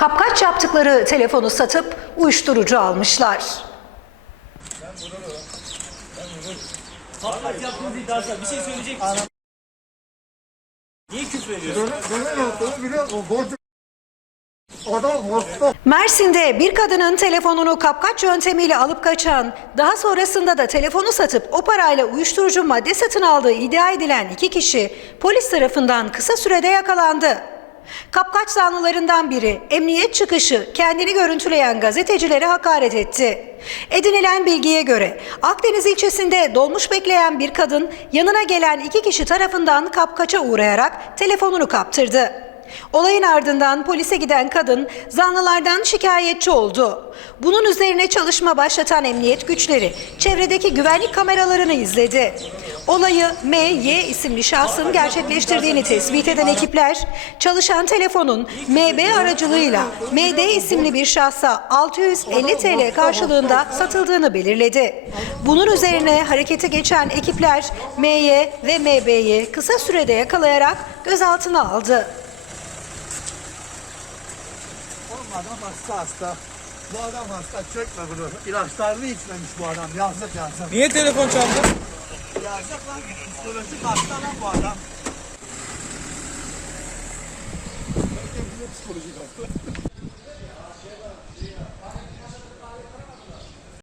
Kapkaç yaptıkları telefonu satıp uyuşturucu almışlar. Kapkaç yaptığınız iddiası var. Bir şey söyleyecek misin? Niye küfür ediyorsun? Borcu. Mersin'de bir kadının telefonunu kapkaç yöntemiyle alıp kaçan, daha sonrasında da telefonu satıp o parayla uyuşturucu madde satın aldığı iddia edilen iki kişi polis tarafından kısa sürede yakalandı. Kapkaç zanlılarından biri emniyet çıkışı kendini görüntüleyen gazetecilere hakaret etti. Edinilen bilgiye göre Akdeniz ilçesinde dolmuş bekleyen bir kadın yanına gelen iki kişi tarafından kapkaça uğrayarak telefonunu kaptırdı. Olayın ardından polise giden kadın zanlılardan şikayetçi oldu. Bunun üzerine çalışma başlatan emniyet güçleri çevredeki güvenlik kameralarını izledi. Olayı M.Y. isimli şahsın gerçekleştirdiğini tespit eden ekipler çalışan telefonun MB aracılığıyla MD isimli bir şahsa 650 TL karşılığında satıldığını belirledi. Bunun üzerine harekete geçen ekipler M.Y. ve MB'yi kısa sürede yakalayarak gözaltına aldı. Adam hasta hasta. Bu adam hasta çökme bunu. İlaçlarını içmemiş bu adam. Yazık yazık. Niye telefon çaldın? Yazık lan. Psikolojik hasta lan bu adam. Psikolojik hasta.